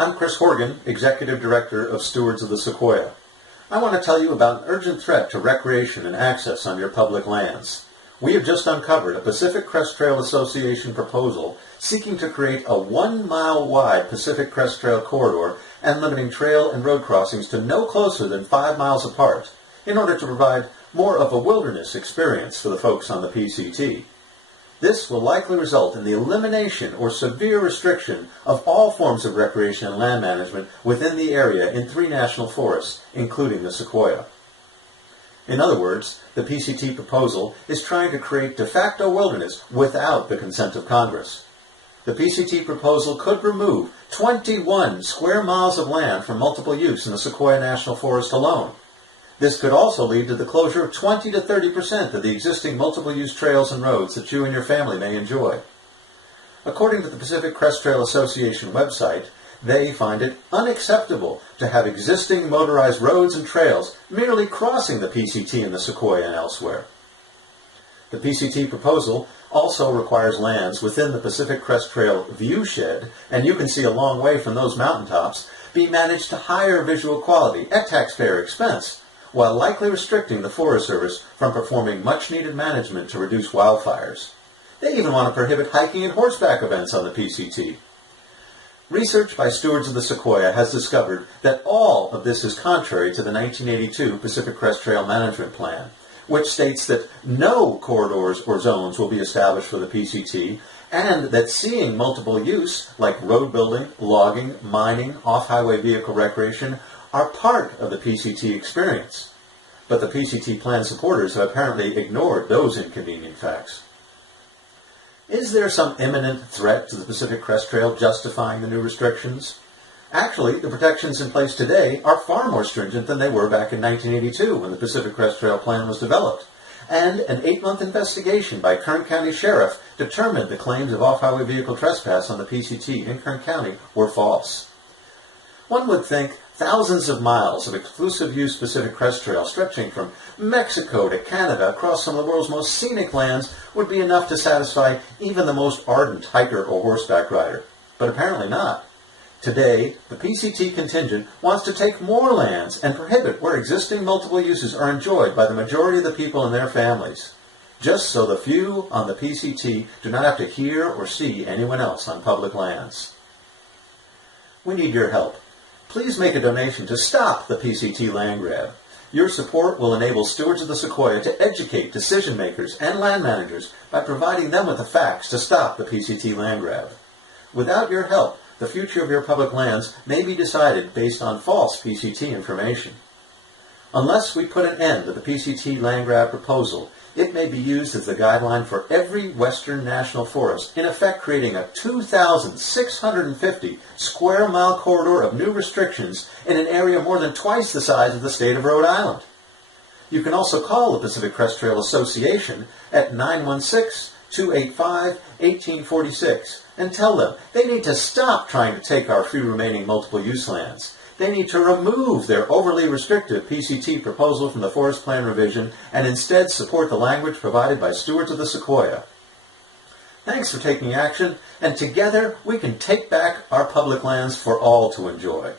I'm Chris Horgan, Executive Director of Stewards of the Sequoia. I want to tell you about an urgent threat to recreation and access on your public lands. We have just uncovered a Pacific Crest Trail Association proposal seeking to create a 1-mile wide Pacific Crest Trail corridor and limiting trail and road crossings to no closer than 5 miles apart in order to provide more of a wilderness experience for the folks on the PCT. This will likely result in the elimination or severe restriction of all forms of recreation and land management within the area in 3 national forests, including the Sequoia. In other words, the PCT proposal is trying to create de facto wilderness without the consent of Congress. The PCT proposal could remove 21 square miles of land from multiple use in the Sequoia National Forest alone. This could also lead to the closure of 20 to 30% of the existing multiple-use trails and roads that you and your family may enjoy. According to the Pacific Crest Trail Association website, they find it unacceptable to have existing motorized roads and trails merely crossing the PCT in the Sequoia and elsewhere. The PCT proposal also requires lands within the Pacific Crest Trail viewshed, and you can see a long way from those mountaintops, be managed to higher visual quality at taxpayer expense, while likely restricting the Forest Service from performing much-needed management to reduce wildfires. They even want to prohibit hiking and horseback events on the PCT. Research by Stewards of the Sequoia has discovered that all of this is contrary to the 1982 Pacific Crest Trail Management Plan, which states that no corridors or zones will be established for the PCT, and that seeing multiple use, like road building, logging, mining, off-highway vehicle recreation, are part of the PCT experience. But the PCT plan supporters have apparently ignored those inconvenient facts. Is there some imminent threat to the Pacific Crest Trail justifying the new restrictions? Actually, the protections in place today are far more stringent than they were back in 1982 when the Pacific Crest Trail plan was developed. And an 8-month investigation by Kern County Sheriff determined the claims of off-highway vehicle trespass on the PCT in Kern County were false. One would think thousands of miles of exclusive-use Pacific Crest Trail stretching from Mexico to Canada across some of the world's most scenic lands would be enough to satisfy even the most ardent hiker or horseback rider. But apparently not. Today, the PCT contingent wants to take more lands and prohibit where existing multiple uses are enjoyed by the majority of the people and their families, just so the few on the PCT do not have to hear or see anyone else on public lands. We need your help. Please make a donation to stop the PCT Land Grab. Your support will enable Stewards of the Sequoia to educate decision makers and land managers by providing them with the facts to stop the PCT Land Grab. Without your help, the future of your public lands may be decided based on false PCT information. Unless we put an end to the PCT Land Grab proposal, it may be used as the guideline for every western national forest, in effect creating a 2,650 square mile corridor of new restrictions in an area more than twice the size of the state of Rhode Island. You can also call the Pacific Crest Trail Association at 916-285-1846 and tell them they need to stop trying to take our few remaining multiple use lands. They need to remove their overly restrictive PCT proposal from the Forest Plan revision and instead support the language provided by Stewards of the Sequoia. Thanks for taking action, and together we can take back our public lands for all to enjoy.